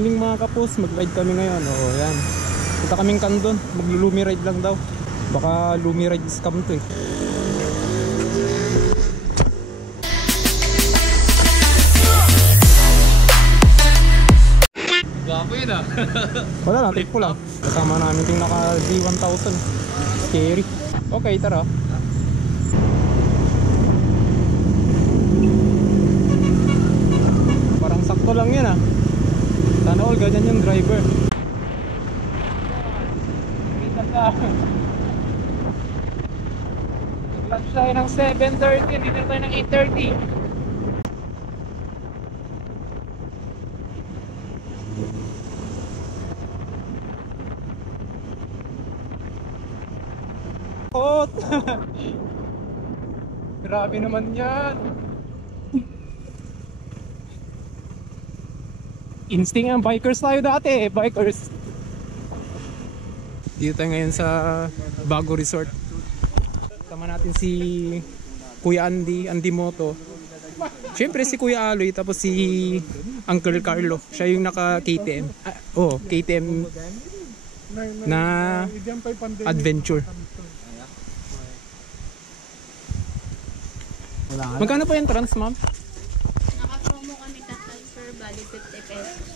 morning mga kapos, mag-ride kami ngayon. Oo, yan. Punta kaming Candon, mag-lumi ride lang daw. Baka lumi ride scam to eh. Gwapo yun ah. Wala lang, take ko lang. Kasama namin yung naka D1000. Scary. Okay, tara. Parang sakto lang yan ah. Sana all ganyan yung driver. Lunch tayo ng 7:30, dinner tayo ng 8:30. Hot! Grabe naman yan. Instinct ang bikers tayo dati, bikers. Dito tayo ngayon sa Bago Resort. Tama natin si Kuya Andy Moto. Siyempre si Kuya Aloy, tapos si Uncle Carlo. Siya yung naka KTM. KTM na adventure. Magkano po yung trans, ma'am? Naka-promo kami ka-transfer, bali 50 pesos.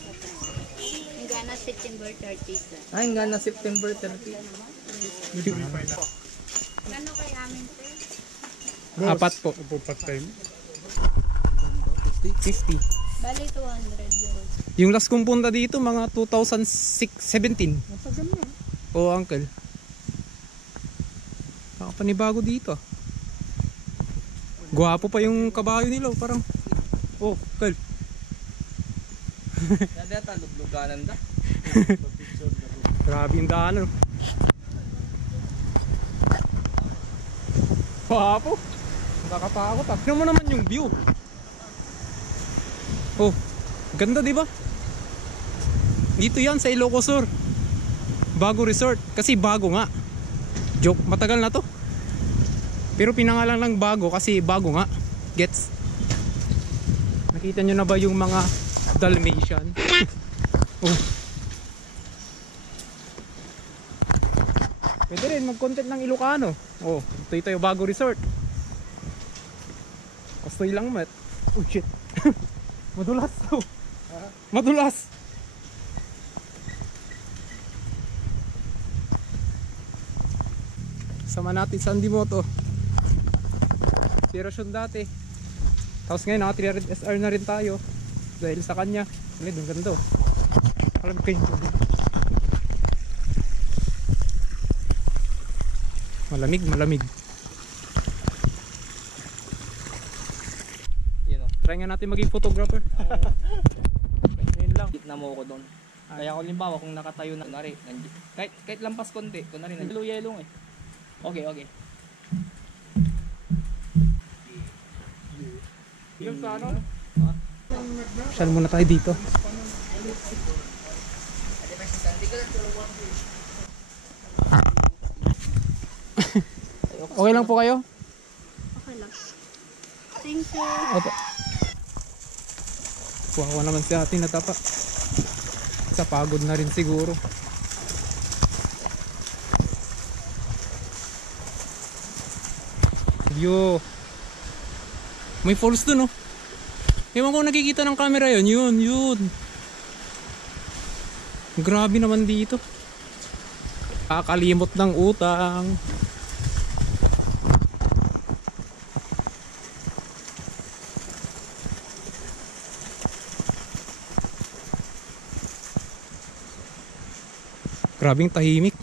Hanggang na September 30, sir. Ay, nga na September 30. Gano kay amin, sir? Apat po. Part time. 50. Bali 200 euros. Yung last kong punta dito, mga 2017. Matagal na. Oo, uncle. Nakapanibago dito. Gwapo pa yung kabayo nila, parang. Oh, uncle. Nada ta lugluganan da. Grabe yung daan. Gwapo. Nakakatakot ah. Tignan mo naman yung view. Oh, ganda diba? Dito yan sa Ilocos Sur. Bago Resort. Kasi bago nga. Joke, matagal na to. Pero pinangalan lang Bago kasi bago nga. Gets? Nakita nyo na ba yung mga Dalmatian? Oh. Pwede rin mag-content ng Ilocano. Oh, ito yung Bago Resort. Kastoy lang mat. Oh shit. Madulas to. Madulas. Sama natin sa Andy Moto. Inspirasyon dati. Tapos ngayon naka 300 SR na rin tayo. Dahil sa kanya. Ano yung ganda. Alam kayo. Malamig, malamig. Try nga natin maging photographer. Ngayon lang. Gitna mo ko doon. Kaya kung limbawa kung nakatayo na kunwari, kahit lampas konti, kunwari yellow eh. Okay. Ilan sa ano? Saan muna tayo dito? Okay lang po kayo? Okay lang. Thank you. Opo. Wawa naman si atin na tapa. Sa pagod na rin siguro. Yo. May falls dun oh. Ewan ko nakikita ng camera yun. Yun. Grabe naman dito. Kakalimot ng utang. Grabing tahimik.